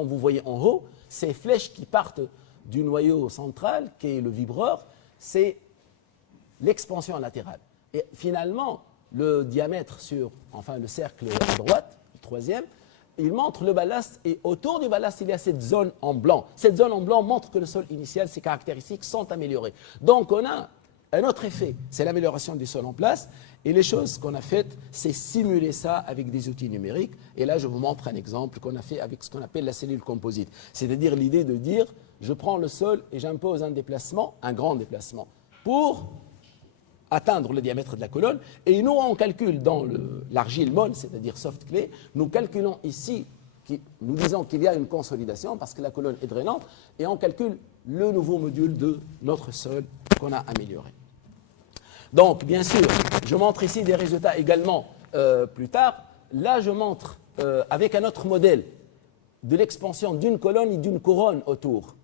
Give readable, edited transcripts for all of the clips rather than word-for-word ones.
comme vous voyez en haut, ces flèches qui partent du noyau central, qui est le vibreur, c'est l'expansion latérale. Et finalement, le diamètre le cercle à droite, le troisième, il montre le ballast et autour du ballast, il y a cette zone en blanc. Cette zone en blanc montre que le sol initial, ses caractéristiques sont améliorées. Donc on a un autre effet, c'est l'amélioration du sol en place. Et les choses qu'on a faites, c'est simuler ça avec des outils numériques. Et là, je vous montre un exemple qu'on a fait avec ce qu'on appelle la cellule composite. C'est-à-dire l'idée de dire, je prends le sol et j'impose un déplacement, un grand déplacement, pour atteindre le diamètre de la colonne. Et nous, on calcule dans l'argile molle, c'est-à-dire soft clay, nous calculons ici, nous disons qu'il y a une consolidation parce que la colonne est drainante, et on calcule le nouveau module de notre sol qu'on a amélioré. Donc, bien sûr, je montre ici des résultats également plus tard. Là, je montre avec un autre modèle de l'expansion d'une colonne et d'une couronne autour.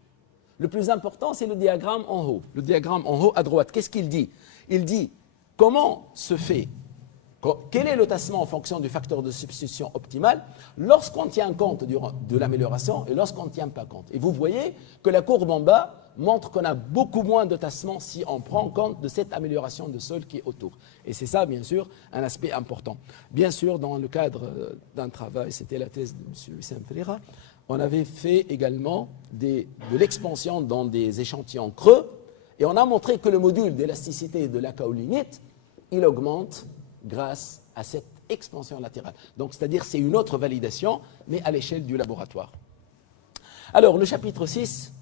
Le plus important, c'est le diagramme en haut. Le diagramme en haut à droite, qu'est-ce qu'il dit? Il dit comment se fait, quel est le tassement en fonction du facteur de substitution optimal lorsqu'on tient compte de l'amélioration et lorsqu'on ne tient pas compte. Et vous voyez que la courbe en bas montre qu'on a beaucoup moins de tassement si on prend compte de cette amélioration de sol qui est autour. Et c'est ça, bien sûr, un aspect important. Bien sûr, dans le cadre d'un travail, c'était la thèse de M. Wissam Ferreira, on avait fait également de l'expansion dans des échantillons creux, et on a montré que le module d'élasticité de la kaolinite, il augmente grâce à cette expansion latérale. Donc, c'est-à-dire c'est une autre validation, mais à l'échelle du laboratoire. Alors, le chapitre 6,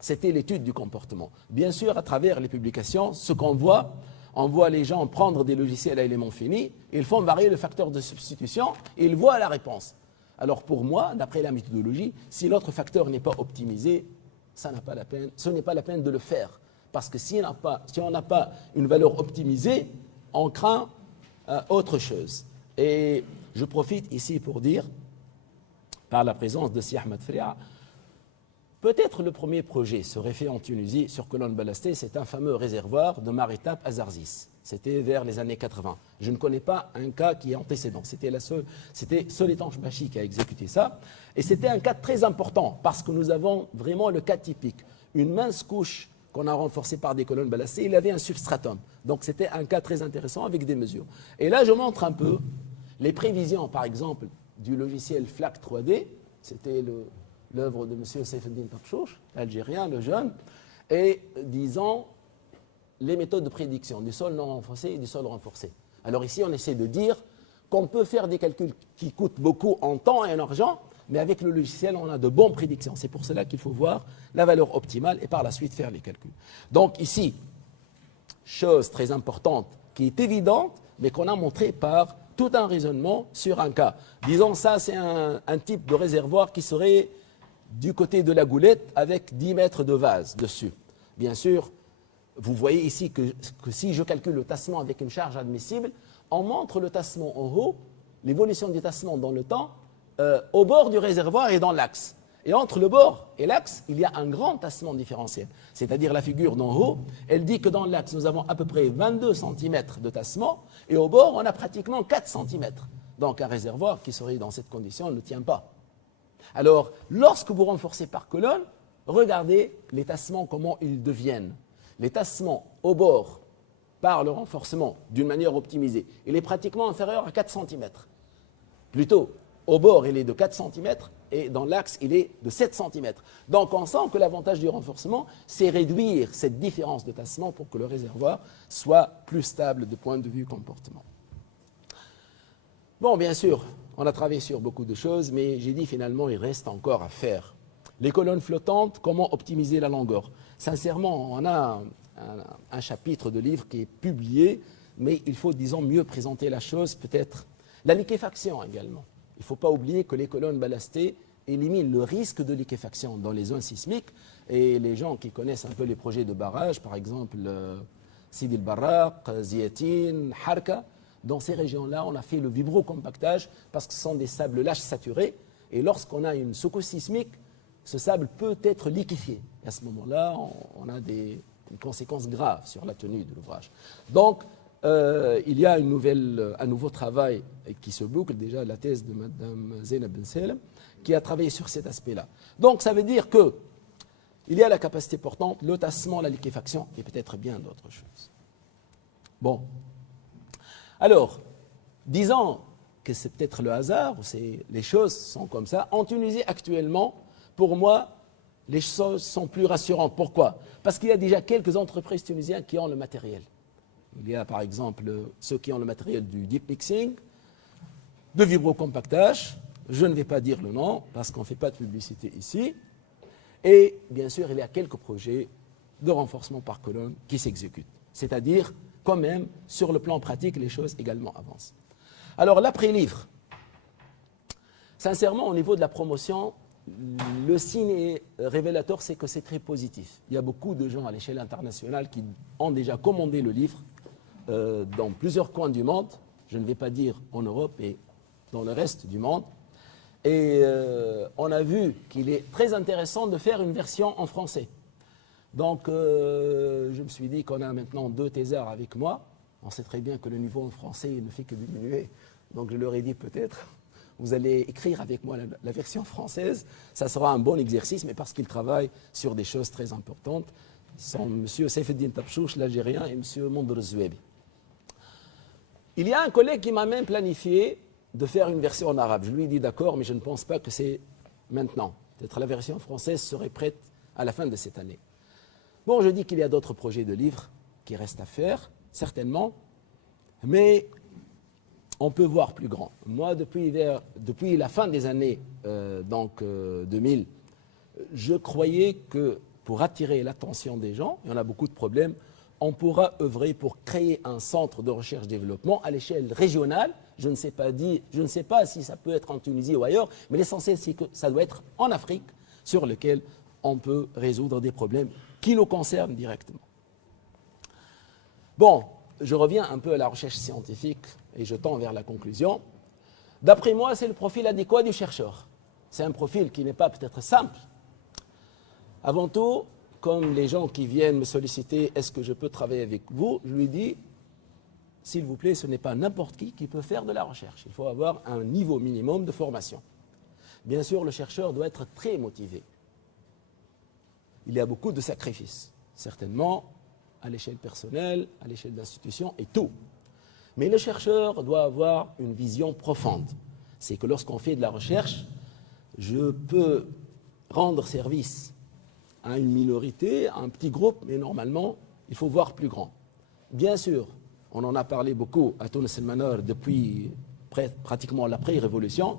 c'était l'étude du comportement. Bien sûr, à travers les publications, ce qu'on voit, on voit les gens prendre des logiciels à éléments finis, ils font varier le facteur de substitution et ils voient la réponse. Alors pour moi, d'après la méthodologie, si notre facteur n'est pas optimisé, ce n'est pas la peine de le faire. Parce que si on n'a pas une valeur optimisée, on craint autre chose. Et je profite ici pour dire, par la présence de Si Ahmed Fria, peut-être le premier projet serait fait en Tunisie sur colonne ballastée, c'est un fameux réservoir de Maritap à Zarzis. C'était vers les années 80. Je ne connais pas un cas qui est antécédent. C'était Soletanche Bachi qui a exécuté ça. Et c'était un cas très important parce que nous avons vraiment le cas typique. Une mince couche qu'on a renforcée par des colonnes ballastées, il avait un substratum. Donc c'était un cas très intéressant avec des mesures. Et là, je montre un peu les prévisions, par exemple, du logiciel FLAC 3D. C'était l'œuvre de M. Saifeddin Papchouch, algérien, le jeune, et disons les méthodes de prédiction du sol non renforcé et du sol renforcé. Alors ici, on essaie de dire qu'on peut faire des calculs qui coûtent beaucoup en temps et en argent, mais avec le logiciel, on a de bonnes prédictions. C'est pour cela qu'il faut voir la valeur optimale et par la suite faire les calculs. Donc ici, chose très importante qui est évidente, mais qu'on a montré par tout un raisonnement sur un cas. Disons ça, c'est un type de réservoir qui serait du côté de la goulette avec 10 mètres de vase dessus. Bien sûr, vous voyez ici que si je calcule le tassement avec une charge admissible, on montre le tassement en haut, l'évolution du tassement dans le temps, au bord du réservoir et dans l'axe. Et entre le bord et l'axe, il y a un grand tassement différentiel. C'est-à-dire la figure d'en haut, elle dit que dans l'axe, nous avons à peu près 22 cm de tassement, et au bord, on a pratiquement 4 cm. Donc un réservoir qui serait dans cette condition ne tient pas. Alors, lorsque vous renforcez par colonne, regardez les tassements, comment ils deviennent. Les tassements au bord, par le renforcement d'une manière optimisée, il est pratiquement inférieur à 4 cm. Plutôt, au bord, il est de 4 cm et dans l'axe, il est de 7 cm. Donc, on sent que l'avantage du renforcement, c'est réduire cette différence de tassement pour que le réservoir soit plus stable de point de vue comportement. Bon, bien sûr, on a travaillé sur beaucoup de choses, mais j'ai dit finalement, il reste encore à faire. Les colonnes flottantes, comment optimiser la longueur? Sincèrement, on a un chapitre de livre qui est publié, mais il faut, disons, mieux présenter la chose, peut-être. La liquéfaction également. Il ne faut pas oublier que les colonnes ballastées éliminent le risque de liquéfaction dans les zones sismiques. Et les gens qui connaissent un peu les projets de barrage, par exemple Sidi el-Barraq, Ziatin, Harka, dans ces régions-là, on a fait le vibrocompactage parce que ce sont des sables lâches saturés. Et lorsqu'on a une secousse sismique, ce sable peut être liquéfié. Et à ce moment-là, on a des conséquences graves sur la tenue de l'ouvrage. Donc, il y a un nouveau travail qui se boucle, déjà la thèse de Mme Zeynab Ben Salem, qui a travaillé sur cet aspect-là. Donc ça veut dire que il y a la capacité portante, le tassement, la liquéfaction et peut-être bien d'autres choses. Bon. Alors, disons que c'est peut-être le hasard, les choses sont comme ça. En Tunisie, actuellement, pour moi, les choses sont plus rassurantes. Pourquoi? Parce qu'il y a déjà quelques entreprises tunisiennes qui ont le matériel. Il y a par exemple ceux qui ont le matériel du deep mixing, de vibrocompactage, je ne vais pas dire le nom parce qu'on ne fait pas de publicité ici. Et bien sûr, il y a quelques projets de renforcement par colonne qui s'exécutent. C'est-à-dire, quand même, sur le plan pratique, les choses également avancent. Alors, l'après-livre. Sincèrement, au niveau de la promotion, le signe révélateur, c'est que c'est très positif. Il y a beaucoup de gens à l'échelle internationale qui ont déjà commandé le livre dans plusieurs coins du monde. Je ne vais pas dire en Europe et dans le reste du monde. Et on a vu qu'il est très intéressant de faire une version en français. Donc, je me suis dit qu'on a maintenant 2 thésards avec moi. On sait très bien que le niveau en français ne fait que diminuer. Donc, je leur ai dit peut-être, vous allez écrire avec moi la version française. Ça sera un bon exercice, mais parce qu'ils travaillent sur des choses très importantes. Ce sont M. Saifeddin Tabchouch, l'Algérien, et M. Mondr Zouebi. Il y a un collègue qui m'a même planifié de faire une version en arabe. Je lui ai dit d'accord, mais je ne pense pas que c'est maintenant. Peut-être la version française serait prête à la fin de cette année. Bon, je dis qu'il y a d'autres projets de livres qui restent à faire, certainement, mais on peut voir plus grand. Moi, depuis la fin des années 2000, je croyais que pour attirer l'attention des gens, il y en a beaucoup de problèmes, on pourra œuvrer pour créer un centre de recherche-développement à l'échelle régionale. Je ne sais pas si ça peut être en Tunisie ou ailleurs, mais l'essentiel, c'est que ça doit être en Afrique, sur lequel on peut résoudre des problèmes qui nous concernent directement. Bon, je reviens un peu à la recherche scientifique et je tends vers la conclusion. D'après moi, c'est le profil adéquat du chercheur. C'est un profil qui n'est pas peut-être simple. Avant tout, comme les gens qui viennent me solliciter, est-ce que je peux travailler avec vous, je lui dis, s'il vous plaît, ce n'est pas n'importe qui peut faire de la recherche. Il faut avoir un niveau minimum de formation. Bien sûr, le chercheur doit être très motivé. Il y a beaucoup de sacrifices, certainement, à l'échelle personnelle, à l'échelle d'institution et tout. Mais le chercheur doit avoir une vision profonde. C'est que lorsqu'on fait de la recherche, je peux rendre service à une minorité, à un petit groupe, mais normalement, il faut voir plus grand. Bien sûr, on en a parlé beaucoup à Tunis El Manor depuis pratiquement l'après-révolution.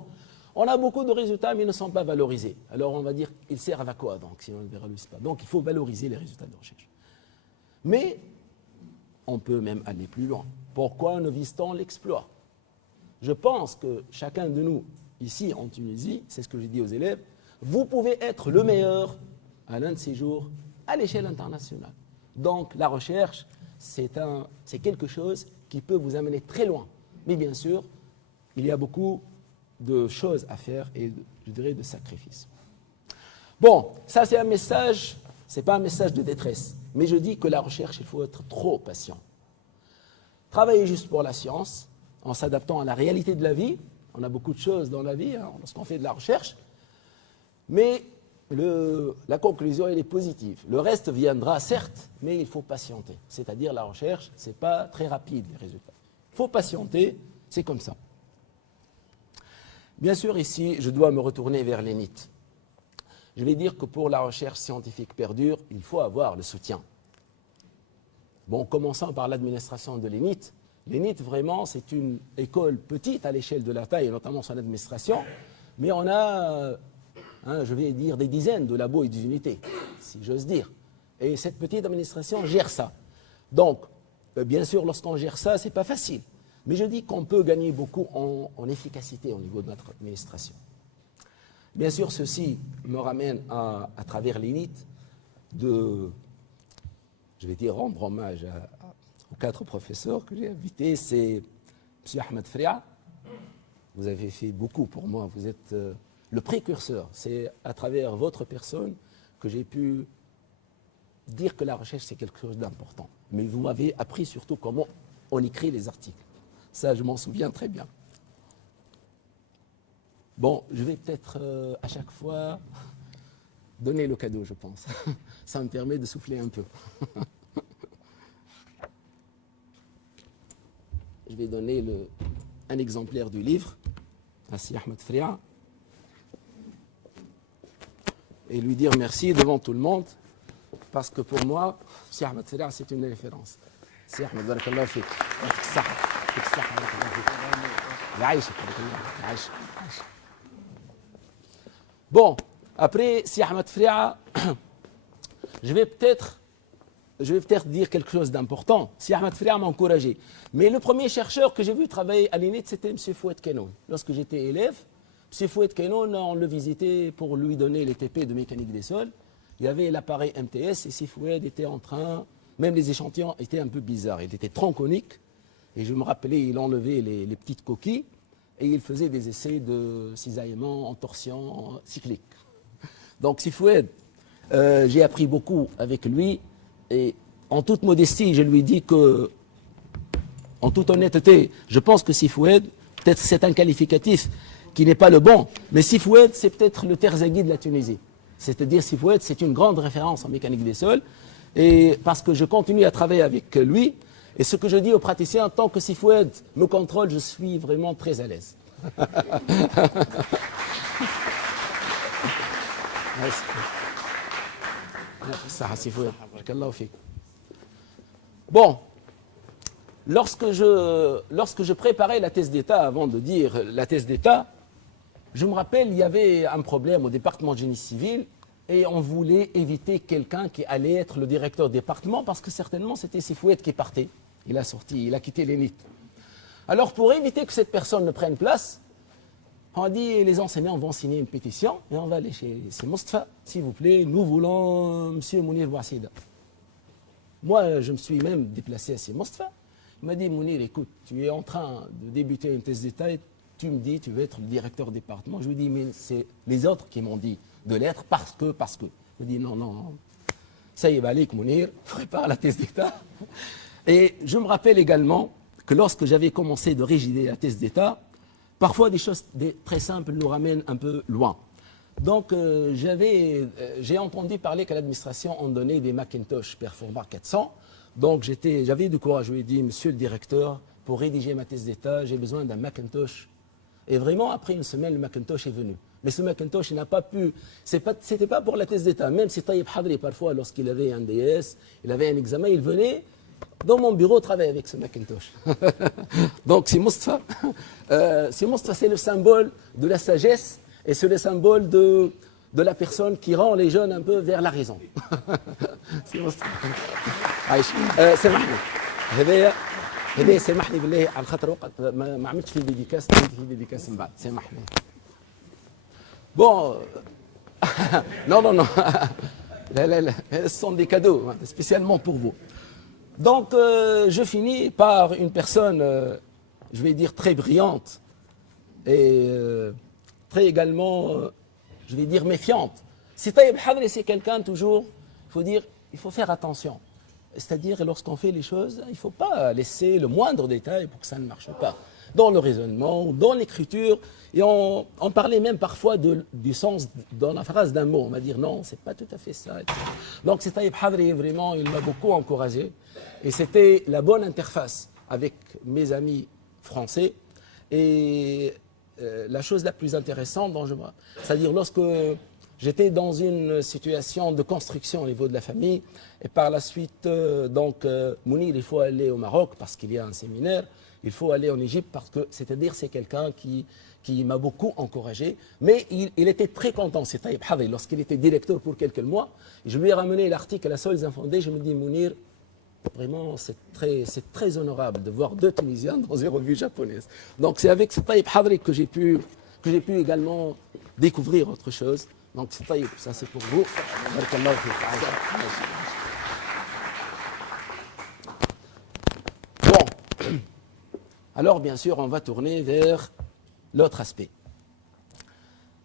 On a beaucoup de résultats, mais ils ne sont pas valorisés. Alors on va dire, ils servent à quoi donc, si on ne les valorise pas? Donc il faut valoriser les résultats de recherche. Mais on peut même aller plus loin. Pourquoi ne vise-t-on l'exploit? Je pense que chacun de nous, ici en Tunisie, c'est ce que j'ai dit aux élèves, vous pouvez être le meilleur à l'un de ces jours à l'échelle internationale. Donc la recherche, c'est quelque chose qui peut vous amener très loin. Mais bien sûr, il y a beaucoup de choses à faire et, je dirais, de sacrifices. Bon, ça c'est un message, ce n'est pas un message de détresse, mais je dis que la recherche, il faut être trop patient. Travailler juste pour la science, en s'adaptant à la réalité de la vie. On a beaucoup de choses dans la vie lorsqu'on fait de la recherche, mais la conclusion, elle est positive. Le reste viendra, certes, mais il faut patienter. C'est-à-dire, la recherche, ce n'est pas très rapide, les résultats. Il faut patienter, c'est comme ça. Bien sûr, ici, je dois me retourner vers l'ENIT. Je vais dire que pour la recherche scientifique perdure, il faut avoir le soutien. Bon, commençant par l'administration de l'ENIT. L'ENIT, vraiment, c'est une école petite à l'échelle de la taille, et notamment son administration, mais on a, je vais dire, des dizaines de labos et d'unités, si j'ose dire. Et cette petite administration gère ça. Donc, bien sûr, lorsqu'on gère ça, ce n'est pas facile. Mais je dis qu'on peut gagner beaucoup en efficacité au niveau de notre administration. Bien sûr, ceci me ramène à travers l'ENIT de, je vais dire, rendre hommage aux 4 professeurs que j'ai invités. C'est M. Ahmed Fria. Vous avez fait beaucoup pour moi. Vous êtes le précurseur. C'est à travers votre personne que j'ai pu dire que la recherche, c'est quelque chose d'important. Mais vous m'avez appris surtout comment on écrit les articles. Ça, je m'en souviens très bien. Bon, je vais peut-être à chaque fois donner le cadeau, je pense. Ça me permet de souffler un peu. Je vais donner un exemplaire du livre à Si Ahmed Fria et lui dire merci devant tout le monde parce que pour moi, Si Ahmed Fria, c'est une référence. Si Ahmed, barakallahu fik. Bon, après, Si Ahmed Fria, je vais peut-être dire quelque chose d'important. Si Ahmed Fria m'a encouragé. Mais le premier chercheur que j'ai vu travailler à l'INIT, c'était M. Fouad Kenoun. Lorsque j'étais élève, M. Fouad Kenoun, on le visitait pour lui donner les TP de mécanique des sols. Il y avait l'appareil MTS et si Fouad était en train, même les échantillons étaient un peu bizarres. Il était tronconique et je me rappelais, il enlevait les petites coquilles et il faisait des essais de cisaillement en torsion cyclique. Donc si Fouad, j'ai appris beaucoup avec lui. Et en toute modestie, je lui dis que, en toute honnêteté, je pense que Sifoued, peut-être c'est un qualificatif qui n'est pas le bon, mais Sifoued, c'est peut-être le Terzaghi de la Tunisie. C'est-à-dire Sifoued, c'est une grande référence en mécanique des sols, et parce que je continue à travailler avec lui, et ce que je dis aux praticiens, tant que Sifoued me contrôle, je suis vraiment très à l'aise. Bon, lorsque je préparais la thèse d'État, avant de dire la thèse d'État, je me rappelle, il y avait un problème au département de génie civil et on voulait éviter quelqu'un qui allait être le directeur du département parce que certainement c'était Sifouet qui partait. Il a quitté l'élite. Alors pour éviter que cette personne ne prenne place, on a dit les enseignants vont signer une pétition et on va aller chez Moustapha, s'il vous plaît, nous voulons M. Mounir Bouassida. Moi, je me suis même déplacé à chez Moustapha. Il m'a dit, Mounir, écoute, tu es en train de débuter une thèse d'État et tu me dis, tu veux être le directeur du département. Je lui dis, mais c'est les autres qui m'ont dit de l'être parce que. Je lui dis, non. Ça y est, Balik, Mounir, prépare la thèse d'État. Et je me rappelle également que lorsque j'avais commencé de rédiger la thèse d'État, parfois des choses très simples nous ramènent un peu loin. Donc j'ai entendu parler qu'à l'administration on donnait des Macintosh Performar 400. Donc j'avais du courage, je lui ai dit, monsieur le directeur, pour rédiger ma thèse d'État, j'ai besoin d'un Macintosh. Et vraiment, après une semaine, le Macintosh est venu. Mais ce Macintosh, il n'a pas pu, c'était pas pour la thèse d'État. Même si Taïb Hadri, parfois, lorsqu'il avait un DS, il avait un examen, il venait dans mon bureau travailler avec ce Macintosh. Donc c'est Moustapha. C'est le symbole de la sagesse et c'est le symbole de la personne qui rend les jeunes un peu vers la raison. C'est Moustapha. سامحني هذا سامحني بالله على خاطر وقت ما عملتش في ديديكاس من بعد سامحني. Bon, non. Ce sont des cadeaux, spécialement pour vous. Donc, je finis par une personne, je vais dire, très brillante et très également, je vais dire, méfiante. Si Taïb Hadri, c'est quelqu'un toujours, il faut faire attention. C'est-à-dire, lorsqu'on fait les choses, il ne faut pas laisser le moindre détail pour que ça ne marche pas. Dans le raisonnement, dans l'écriture, et on parlait même parfois du sens dans la phrase d'un mot. On va dire non, c'est pas tout à fait ça. Donc c'est Taïb Hadri, vraiment, il m'a beaucoup encouragé. Et c'était la bonne interface avec mes amis français. Et la chose la plus intéressante, c'est-à-dire lorsque j'étais dans une situation de construction au niveau de la famille, et par la suite, Mounir, il faut aller au Maroc parce qu'il y a un séminaire. Il faut aller en Égypte parce que, c'est-à-dire, c'est quelqu'un qui m'a beaucoup encouragé. Mais il était très content, c'est Taïb Hadri, lorsqu'il était directeur pour quelques mois. Je lui ai ramené l'article à la Sols Infondés. Je me dis, Mounir, vraiment, c'est très honorable de voir deux Tunisiens dans une revue japonaise. Donc, c'est avec ce Taïb Hadri que j'ai pu également découvrir autre chose. Donc, c'est Taïb, ça c'est pour vous. Bon. Alors, bien sûr, on va tourner vers l'autre aspect.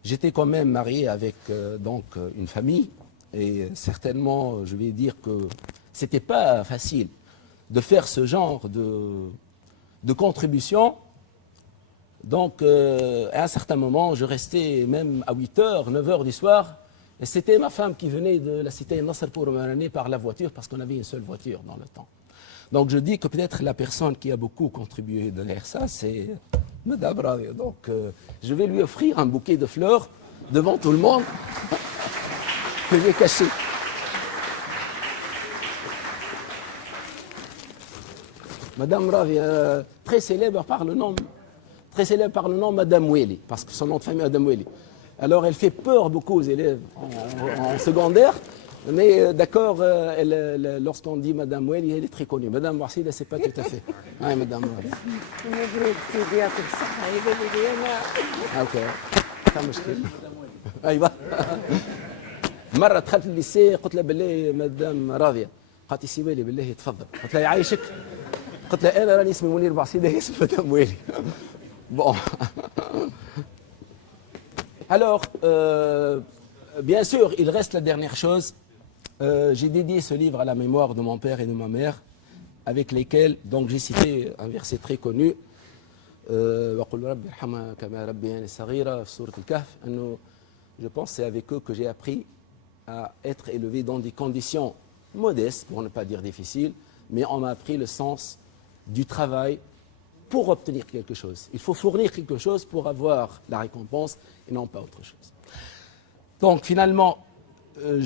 J'étais quand même marié avec une famille, et certainement, je vais dire que c'était pas facile de faire ce genre de contribution Donc, à un certain moment, je restais même à 8h, 9h du soir. Et c'était ma femme qui venait de la cité Nasser pour me ramener par la voiture, parce qu'on avait une seule voiture dans le temps. Donc, je dis que peut-être la personne qui a beaucoup contribué derrière ça, c'est Madame Rabia. Donc, je vais lui offrir un bouquet de fleurs devant tout le monde que j'ai caché. Madame Rabia, très célèbre par le nom Madame Weli, parce que son nom de famille est Madame Weli. Alors elle fait peur beaucoup aux élèves en secondaire, mais d'accord, lorsqu'on dit Madame Weli, elle est très connue. Madame Warsila, c'est pas tout à fait. Oui, Madame Weli. Ok. pas مشكل. ايوه. مره دخلت الليسي قلت لها بالله مدام راضيه قالت لي سي ويلي بالله تفضل قلت لها يعيشك قلت لها انا راني اسمي منير بعصيده اسم مدام ويلي. Bon. Alors, bien sûr, il reste la dernière chose. J'ai dédié ce livre à la mémoire de mon père et de ma mère, avec lesquels, donc j'ai cité un verset très connu. Je pense que c'est avec eux que j'ai appris à être élevé dans des conditions modestes, pour ne pas dire difficiles, mais on m'a appris le sens du travail pour obtenir quelque chose. Il faut fournir quelque chose pour avoir la récompense et non pas autre chose. Donc finalement,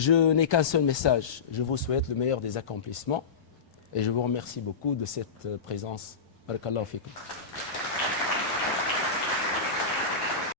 je n'ai qu'un seul message. Je vous souhaite le meilleur des accomplissements et je vous remercie beaucoup de cette présence. Barakallahu fikum.